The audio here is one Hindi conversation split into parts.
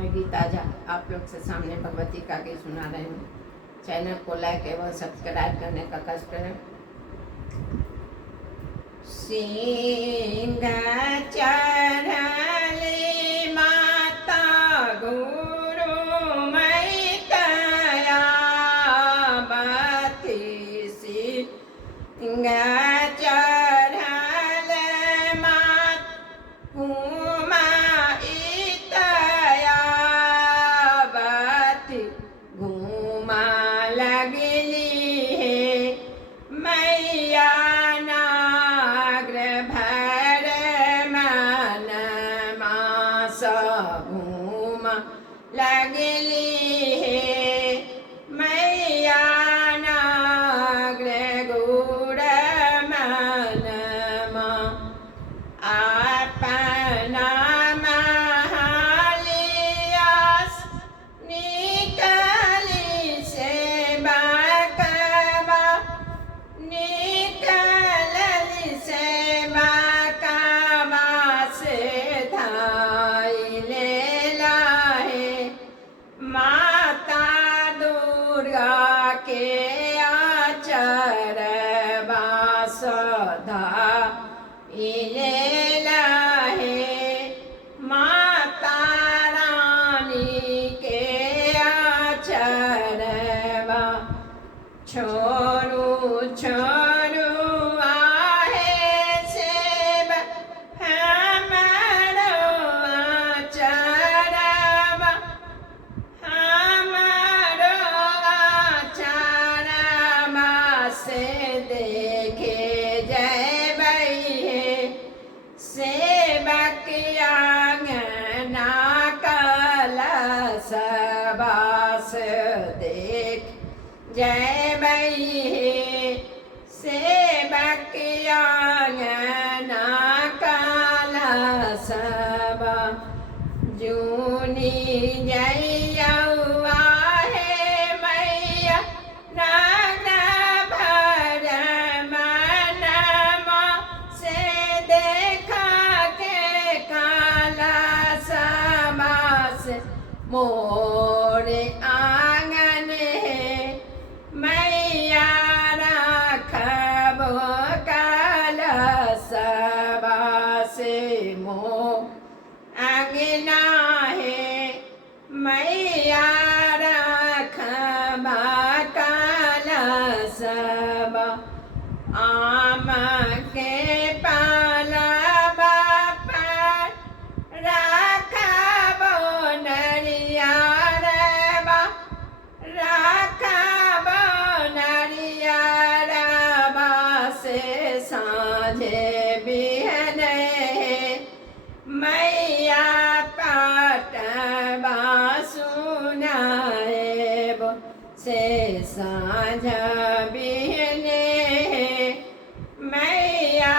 मैं गीता झा आप लोग से सामने भगवती का गीत सुना रही हूँ। चैनल को लाइक एवं सब्सक्राइब करने का कष्ट करें। सिंह चढ़ली माता गुरु मैतया बती सिंह चढ़ल मात घूमा इतया बती घूमा लगली है मैया नाग्र भर मन मास घूमा लगली है मैया नाग्र गुड़ मन अपना महालियास निकली से बकवा निकलली से बकवा से धाई ले लाहे माता दुर्गा के आचर बासधा इले लाहे माता रानी के आचरवा छोरू छोरू आहे सेब हमारो आचरवा हमारो आचरवा से देखे जय सेवक आंगना कलश बास देख जय बही सेवक आंगना कलश जूनी जैया है मैया राग भर मनमा से देखा के काला समास मोरे आंगन है मैया राखबो कलश बासे मो अंगना है मैया राखबा कलश आम के पाला बापर राखबो नरियारबा राखबो नरियारबा से साँझे बिहन मैया पाटबा सुनाएब से साँझ बिहने मैया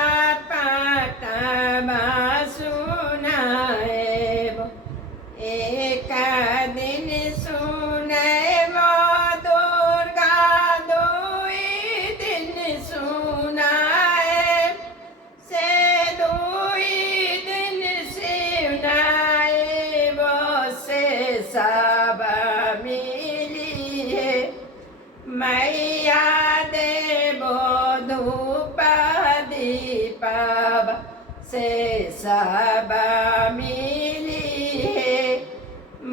पाटबा सुनाएब एक दिन सुनैब दुर्गा दुई दिन सुनाएब से दुई दिन सुनाएब से सब मिली है मैया देबो धूप दीपब से सब मिली है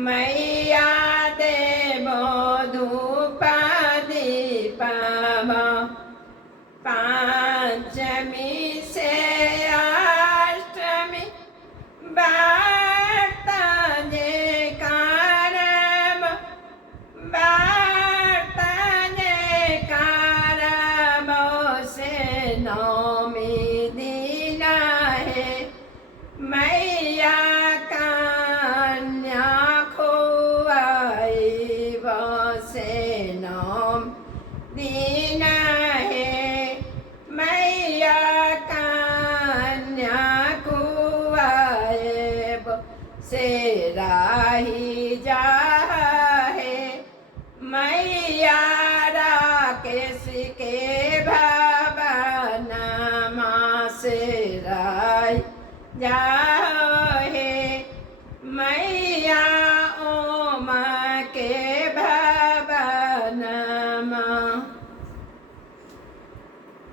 मैया देबो धूप दीपब पांचमी से अष्टमी वार्ता जे कारब वार्ता जे कारब से नौमी दिन है मैया कन्या खोआइब से नौम दिन है मैया कन्या खोआइब से राही जा